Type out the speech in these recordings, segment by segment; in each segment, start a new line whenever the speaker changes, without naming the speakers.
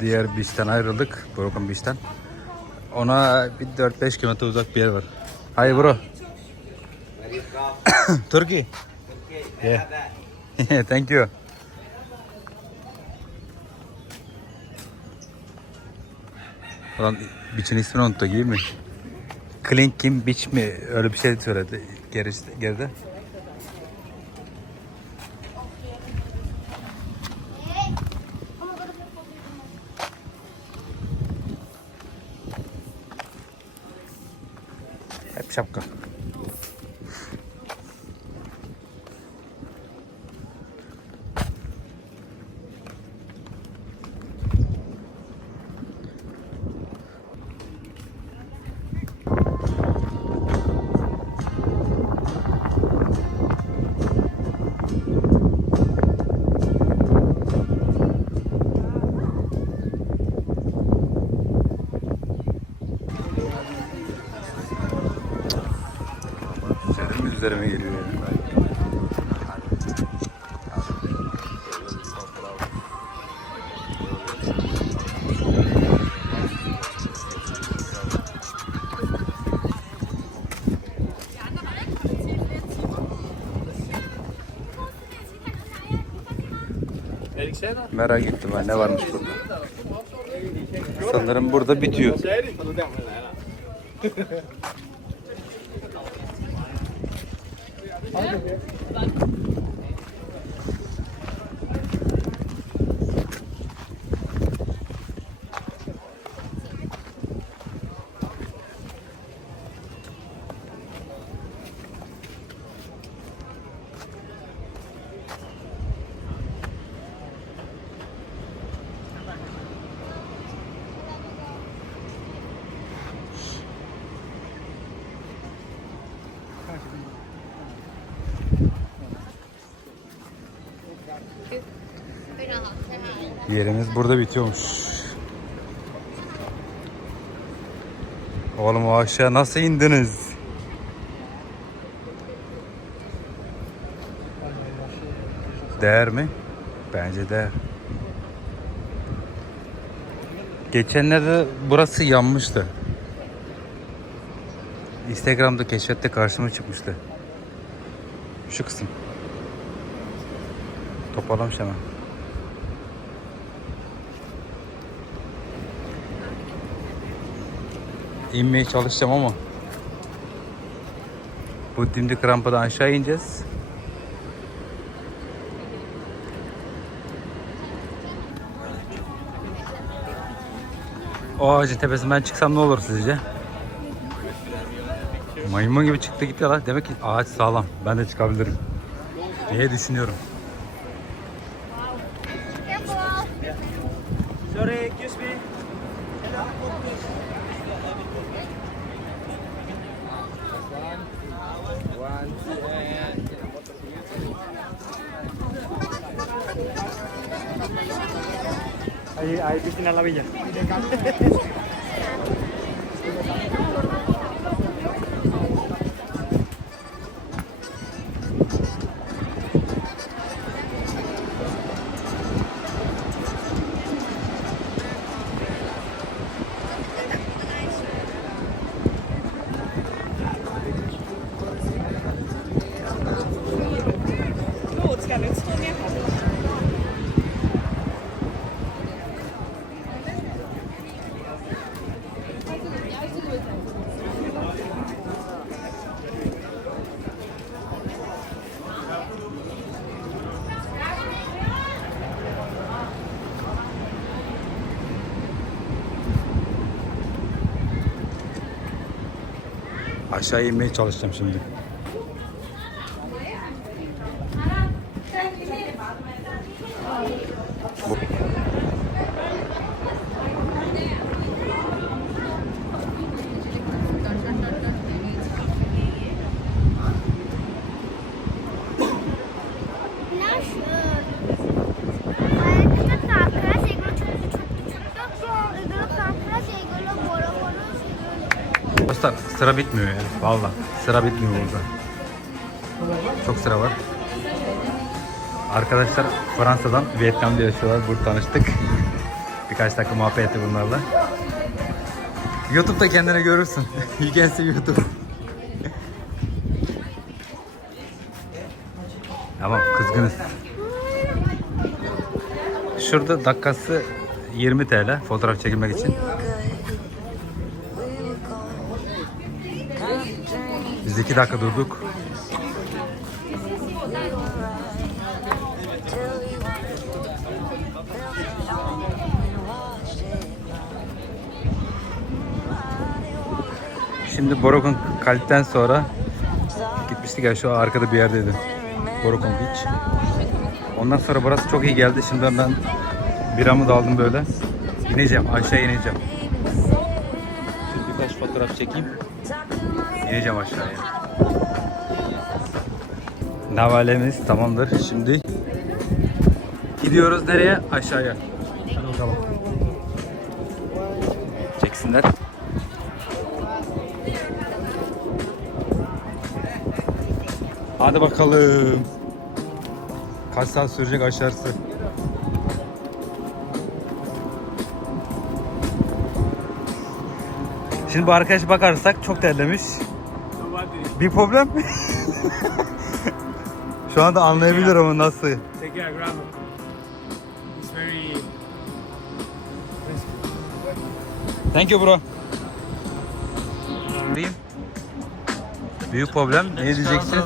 Diğer beach'ten ayrıldık. Broken Beach'ten. Ona bir 4-5 kilometre uzak bir yer var. Hi bro. Turkey. Yeah. Thank you. Ulan beach'in ismini unuttu gibi mi? Clinking Beach mi? Öyle bir şey söyledi gerisi, geride. Üzerime geliyor yani. Merak ettim ben ne varmış burada. Sanırım burada bitiyor. Thank you. Yerimiz burada bitiyormuş. Oğlum o aşağı nasıl indiniz? Değer mi? Bence değer. Geçenlerde burası yanmıştı. Instagram'da keşfette karşıma çıkmıştı. Şu kısım. Toparlamış hemen. İnmeye çalışacağım ama bu dimdik rampadan aşağı ineceğiz. O ağacın tepesinden çıksam ne olur sizce? Maymun gibi çıktı gitti lan. Demek ki ağaç sağlam. Ben de çıkabilirim. diye düşünüyorum.
Cristina Lavilla.
Aşağı inmeye çalışacağım şimdi. Sıra bitmiyor ya. Valla sıra bitmiyor burada. Çok sıra var. Arkadaşlar Fransa'dan Vietnam'da yaşıyorlar. Burada tanıştık. Birkaç dakika muhabbet ettik bunlarla. YouTube'da kendini görürsün. you can see YouTube. Tamam kızgınız. Şurada dakikası 20 TL fotoğraf çekilmek için. Biz iki dakika durduk. Şimdi Borokun kalpten sonra gitmiştik ya şu arkada bir yerdeydi. Borokun Beach. Ondan sonra burası çok iyi geldi. Şimdi ben biramı da aldım böyle. İneceğim aşağı ineceğim. Şimdi birkaç fotoğraf çekeyim. İneceğim aşağıya. Navalemiz tamamdır. Şimdi gidiyoruz nereye? Aşağıya. Hadi bakalım. Çeksinler. Hadi bakalım. Kaç saat sürecek aşağısı? Şimdi bu arkadaş bakarsak çok terlemiş. Bir problem? Şu anda anlayabilir ama nasıl?
Take care, grandma. It's very.
Thank you bro. Büyük problem. Ne diyeceksin?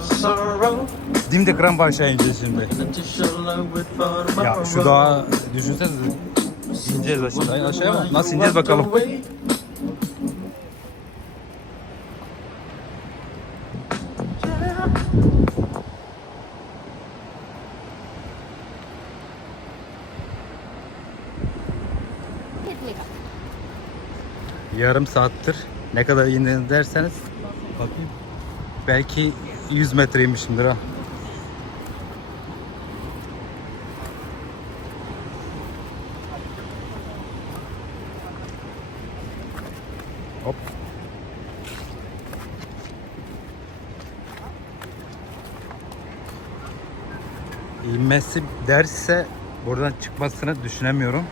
Dimdik rampa aşağı ineceğiz şimdi. Ya şu dağa düşünsenize. İneceğiz aşağı, aşağıya ama nasıl ineceğiz bakalım. Yarım saattir. Ne kadar indiniz derseniz. Bakayım. Belki 100 metreymişimdir ha. İnmesi derse buradan çıkmasını düşünemiyorum.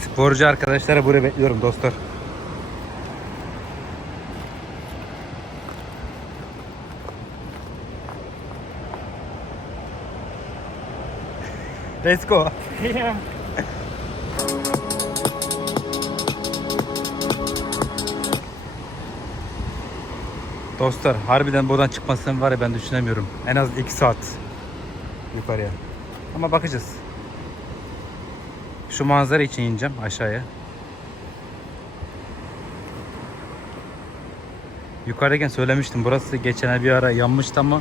Sporcu arkadaşlara buraya bekliyorum dostlar. Let's go.
Yeah.
Dostlar harbiden buradan çıkmasını var ya ben düşünemiyorum. En az 2 saat yukarıya. Ama bakacağız. Şu manzara için ineceğim aşağıya. Yukarıdayken söylemiştim. Burası geçen bir ara yanmıştı ama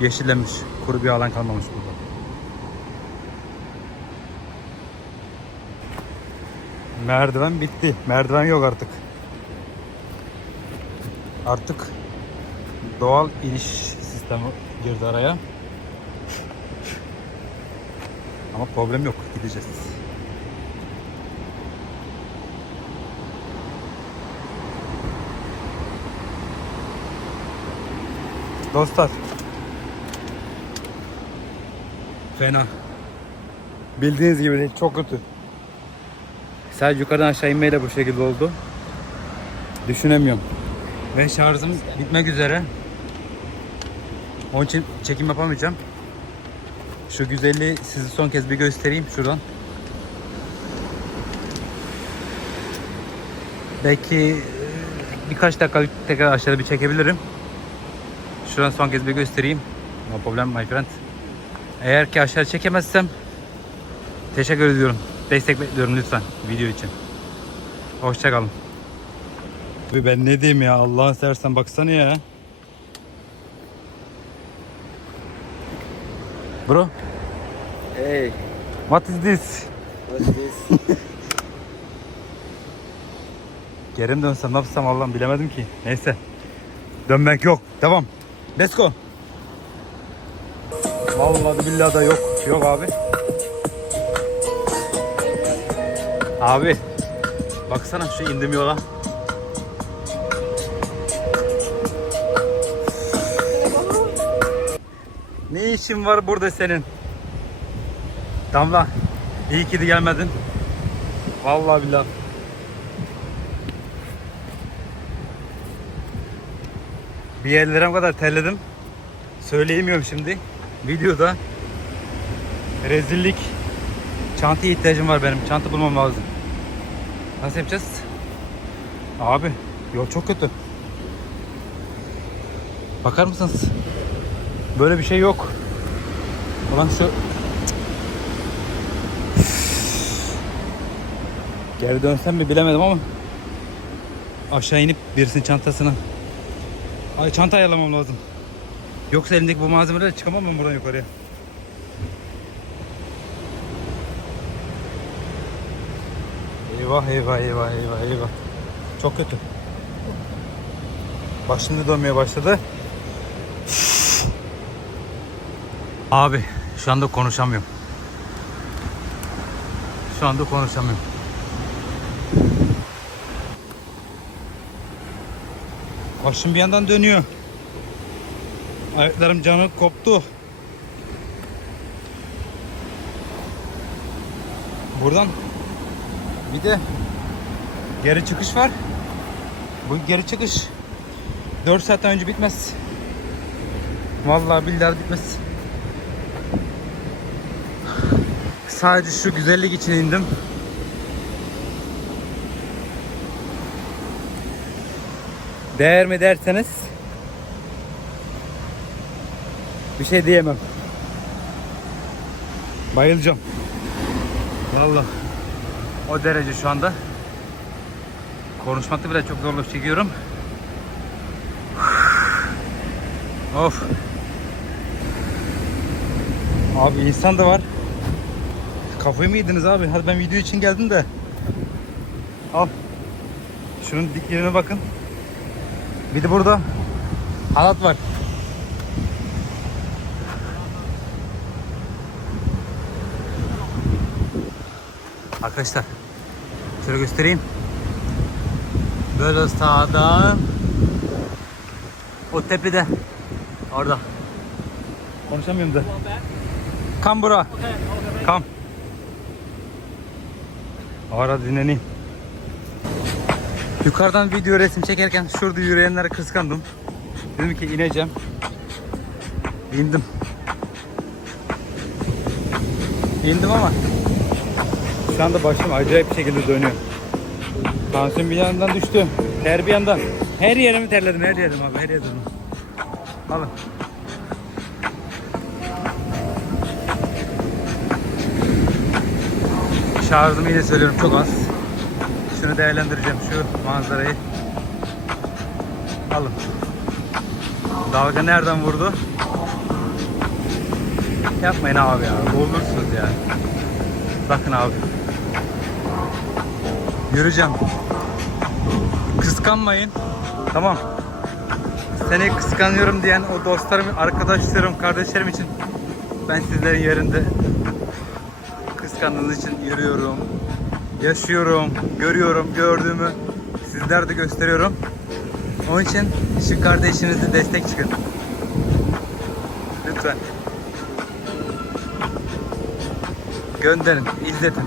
yeşillenmiş. Kuru bir alan kalmamış burada. Merdiven bitti. Merdiven yok artık. Artık doğal iniş sistemi girdi araya. Ama problem yok. Gideceğiz. Dostlar. Fena. Bildiğiniz gibi değil. Çok kötü. Sadece yukarıdan aşağı inmeyle bu şekilde oldu. Düşünemiyorum. Ve şarjım bitmek üzere. Onun için çekim yapamayacağım. Şu güzelliği size son kez bir göstereyim şuradan. Belki e, birkaç dakika tekrar aşağıda bir çekebilirim. Şuradan son kez bir göstereyim. No problem my friend. Eğer ki aşağı çekemezsem teşekkür ediyorum. Destek bekliyorum lütfen video için. Hoşçakalın. Abi ben ne diyeyim ya Allah'ın seversen baksana ya. Bro,
Hey,
what is this?
what's this?
Geri mi dönsem ne yapsam Allah'ım bilemedim ki. Neyse. Dönmek yok. Devam. Let's go. Vallahi billahi da yok. Yok abi. Abi. Baksana şu indim yola. Ne işin var burada senin? Damla. iyi ki de gelmedin. Vallahi billahi. Bir yerlere kadar terledim. Söyleyemiyorum şimdi. Videoda rezillik. Çantaya ihtiyacım var benim. Çanta bulmam lazım. Nasıl yapacağız? Abi yol çok kötü. Bakar mısınız? Böyle bir şey yok. Ulan şu Geri dönsem mi bilemedim ama aşağı inip birisinin çantasına Ay çanta ayarlamam lazım. Yoksa elimdeki bu malzemelerle çıkamam ben buradan yukarıya. Eyvah eyvah eyvah eyvah eyvah. Çok kötü. Bak şimdi dönmeye başladı. Abi şu anda konuşamıyorum. Şu anda konuşamıyorum. Başım bir yandan dönüyor. Ayaklarım canı koptu. Buradan bir de geri çıkış var. Bu geri çıkış 4 saatten önce bitmez. Vallahi billahi bitmez. Sadece şu güzellik için indim. Değer mi derseniz bir şey diyemem. Bayılacağım. Vallahi o derece şu anda. Konuşmakta bile çok zorluk çekiyorum. Of. Abi insan da var. Kafayı mı yediniz abi? Hadi ben video için geldim de. Al. Şunun diklerine bakın. Bir de burada halat var. Arkadaşlar şöyle göstereyim. Böyle sağda o tepede orada. Konuşamıyorum da. Kam bura. Kam. Ara dinleneyim. Yukarıdan video resim çekerken şurada yürüyenleri kıskandım. Dedim ki ineceğim. İndim. İndim ama şu anda başım acayip bir şekilde dönüyor. Tansiyon bir yandan düştü. Ter bir yandan. Her yerimi terledim, her yerim abi, her yerim. Alın. Şarjım yine söylüyorum çok az. Şunu değerlendireceğim şu manzarayı. Alın. Dalga nereden vurdu? Yapmayın abi ya. Boğulursunuz ya. Bakın abi. Yürüyeceğim. Kıskanmayın. Tamam. Seni kıskanıyorum diyen o dostlarım, arkadaşlarım, kardeşlerim için ben sizlerin yerinde kıskandığınız için yürüyorum. Yaşıyorum, görüyorum, gördüğümü sizler de gösteriyorum. Onun için şu kardeşinize destek çıkın. Lütfen. Gönderin, izletin.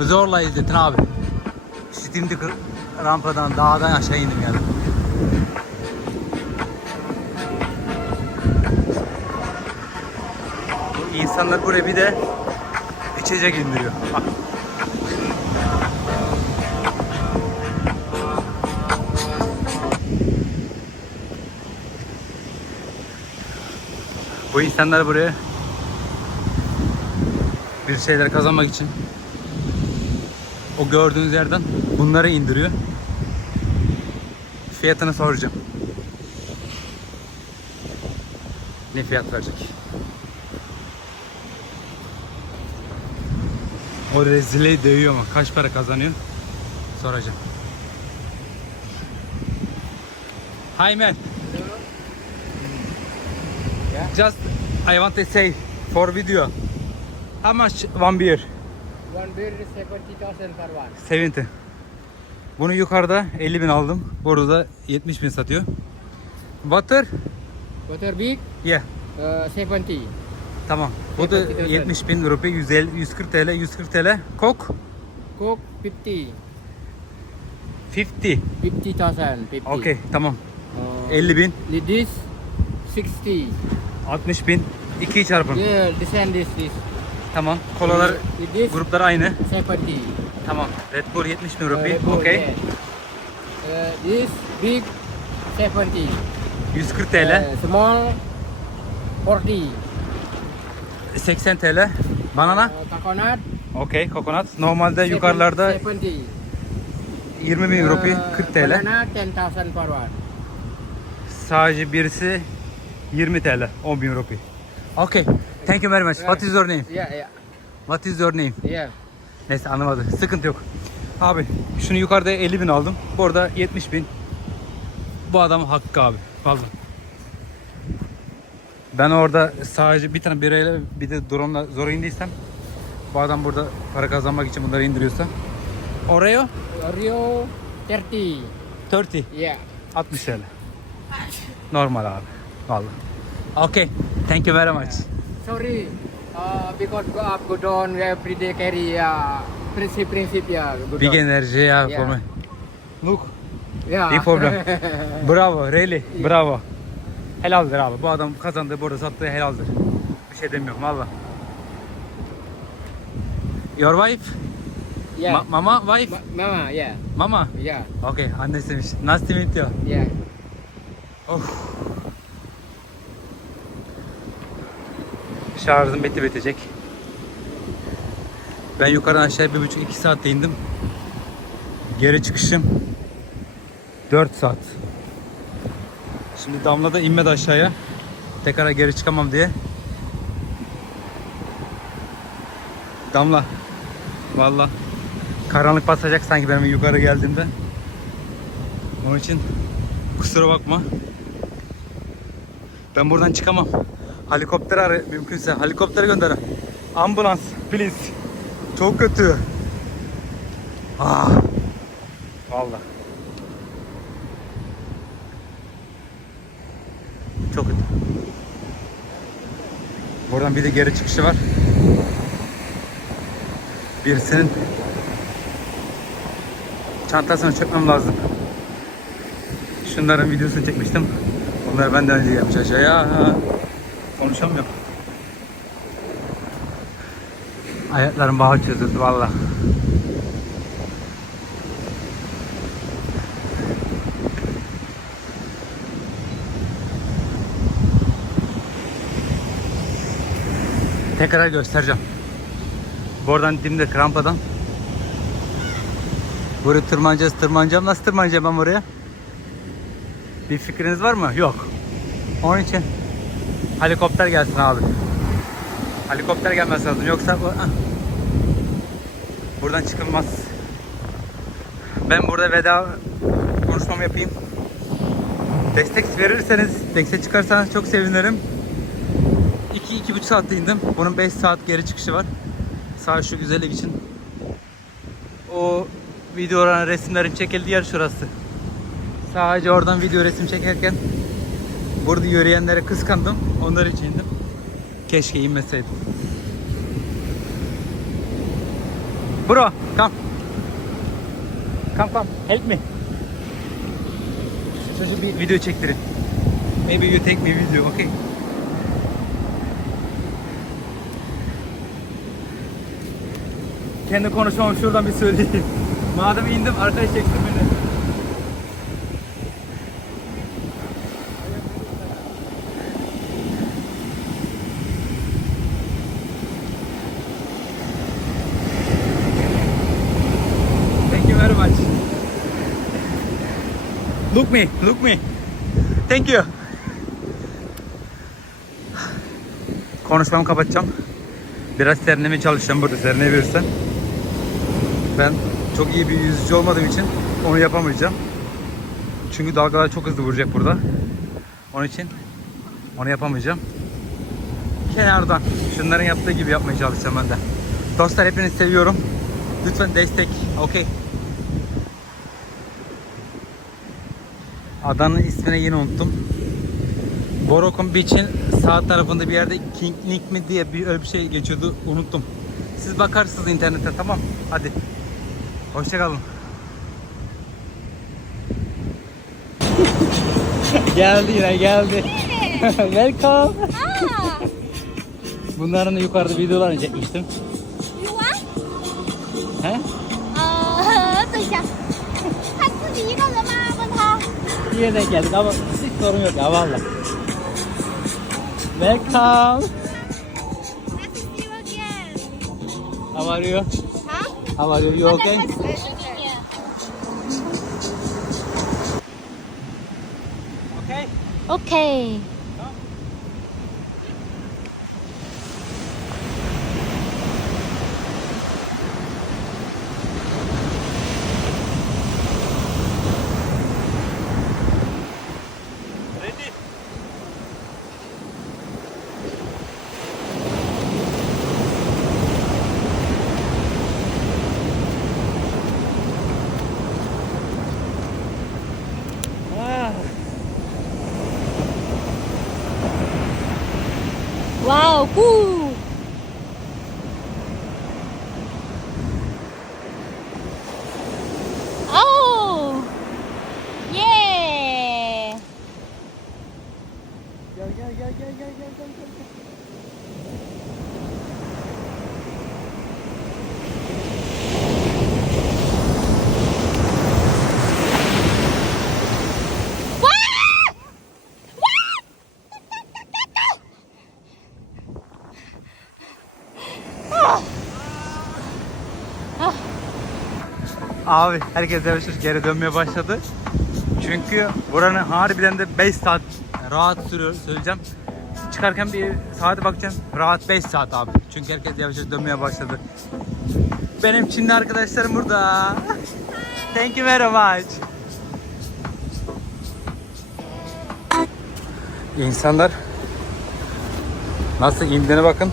Zorla izletin abi. Şimdi rampadan, dağdan aşağı indim yani. Bu insanlar buraya bir de içecek indiriyor. Bu insanlar buraya bir şeyler kazanmak için o gördüğünüz yerden bunları indiriyor. Fiyatını soracağım. Ne fiyat verecek? O rezili dövüyor ama kaç para kazanıyor? Soracağım. Hi man. Just I want to say for video. How much one beer?
One beer is 70,000 per one.
70. Bunu yukarıda 50 bin aldım. Burada da 70 bin satıyor. Water?
Water big,
Yeah.
Uh, 70.
Tamam. Bu da
70 TL.
70 bin rupi, 150, 140 TL, 140 TL. Kok
Coke 50.
50.
50,000. 50.
Okey, tamam.
Uh,
50 bin,
Ladies 60.
60 bin. 2'yi çarpın.
Yeah, this and this, this.
Tamam. Kolalar
Ladies
gruplar aynı.
70.
Tamam. Red Bull 70 bin
Uh,
rupi.
Bull,
Okey.
yeah. Uh, this big 70.
140 TL.
Uh, small 40.
80 TL. Banana.
Uh, coconut
Okey. Kokonat. Normalde yukarılarda
70.
20 bin rupi.
Uh,
40 TL.
Banana 10,000 per one.
Sadece birisi 20 TL. 10 bin rupi. Okay. Thank you very much. What is your name?
Yeah, yeah,
What is your name?
yeah.
Neyse anlamadı. Sıkıntı yok. Abi şunu yukarıda 50 bin aldım. Bu arada 70 bin. Bu adam hakkı abi. Vallahi. Ben orada sadece bir tane birayla bir de drone'la zor indiysem bu adam burada para kazanmak için bunları indiriyorsa Oreo
Oreo 30.
30
Yeah.
60 TL. Normal abi. Vallahi. Okay. Thank you very much.
Sorry. Uh, because go up, go down, every day carry uh, prinsip prinsip ya. Go
Big
down.
energy ya
Yeah.
for me. Look.
Yeah.
Bir problem. Bravo, really. Bravo. Helaldir abi. Bu adam kazandığı, burada sattığı helaldir. Bir şey demiyorum valla. Your wife?
yeah.
Ma- mama, wife?
Ma- mama, yeah,
Mama?
yeah,
Okay, annesiymiş. Nice to meet you.
yeah.
Of. Şarjım bitti bitecek. Ben yukarıdan aşağı bir buçuk iki saatte indim. Geri çıkışım 4 saat. Şimdi Damla da inmedi aşağıya. Tekrar geri çıkamam diye. Damla. Valla. Karanlık basacak sanki benim yukarı geldiğimde. Onun için kusura bakma. Ben buradan çıkamam. Helikopter ara mümkünse. Helikopter gönder. Ambulans please. Çok kötü. Ah. Vallahi. Çok kötü. Buradan bir de geri çıkışı var. Birisinin çantasını çökmem lazım. Şunların videosunu çekmiştim. Onları benden önce yapmış aşağıya. Konuşamıyorum. Ayaklarım bağı çözüldü valla. Tekrar göstereceğim. Buradan dimde krampadan. Buraya tırmanacağız, tırmanacağım. Nasıl tırmanacağım ben buraya? Bir fikriniz var mı? Yok. Onun için helikopter gelsin abi. Helikopter gelmesi lazım. Yoksa bu... ah. buradan çıkılmaz. Ben burada veda konuşmamı yapayım. Destek verirseniz, destek çıkarsanız çok sevinirim. 2-2,5 saatte indim. Bunun 5 saat geri çıkışı var. Sağ şu güzellik için. O videoların resimlerin çekildiği yer şurası. Sadece oradan video resim çekerken burada yürüyenlere kıskandım. Onlar için indim. Keşke inmeseydim. Bro, come. Come come, help me. Çocuğu bir video çektirin. Maybe you take me video, okay? Kendi konuşmamı şuradan bir söyleyeyim. Madem indim arkadaş çeksin beni. Thank you very much. Look me, look me. Thank you. Konuşmamı kapatacağım. Biraz serinlemeye çalışacağım burada serinleyebilirsen. Ben çok iyi bir yüzücü olmadığım için onu yapamayacağım. Çünkü dalgalar çok hızlı vuracak burada. Onun için onu yapamayacağım. Kenardan şunların yaptığı gibi yapmaya çalışacağım ben de. Dostlar hepinizi seviyorum. Lütfen destek. Okey. Adanın ismini yine unuttum. Borokun Beach'in sağ tarafında bir yerde King Link mi diye bir öyle bir şey geçiyordu. Unuttum. Siz bakarsınız internete tamam. Hadi. Hoşçakalın. geldi yine geldi. Welcome.
Aa,
Bunların da yukarıda videolarını çekmiştim.
you want?
He?
Anh có gì đâu là ma bên thò.
Bir yerden geldik ama hiç sorun yok ya valla. Welcome. How are you?
Hả?
How are you? You okay? Okay.
Okay.
Abi herkes yavaş yavaş geri dönmeye başladı. Çünkü buranın harbiden de 5 saat rahat sürüyor söyleyeceğim. Çıkarken bir saate bakacağım. Rahat 5 saat abi. Çünkü herkes yavaş yavaş dönmeye başladı. Benim Çinli arkadaşlarım burada. Thank you very much. İnsanlar nasıl indiğine bakın.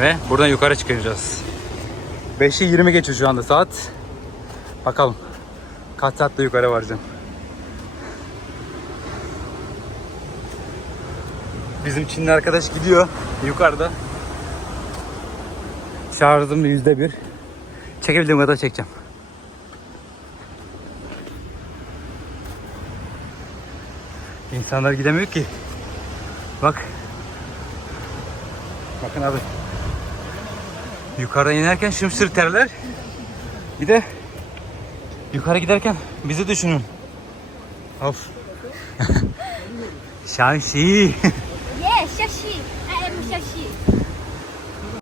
Ve buradan yukarı çıkacağız. 5'i 20 geçiyor şu anda saat. Bakalım. Kaç saatte yukarı varacağım. Bizim Çinli arkadaş gidiyor yukarıda. Şarjım yüzde bir. Çekebildiğim kadar çekeceğim. İnsanlar gidemiyor ki. Bak. Bakın abi. Yukarıdan inerken şımşır terler. Bir de yukarı giderken bizi düşünün. Of. Şanşi.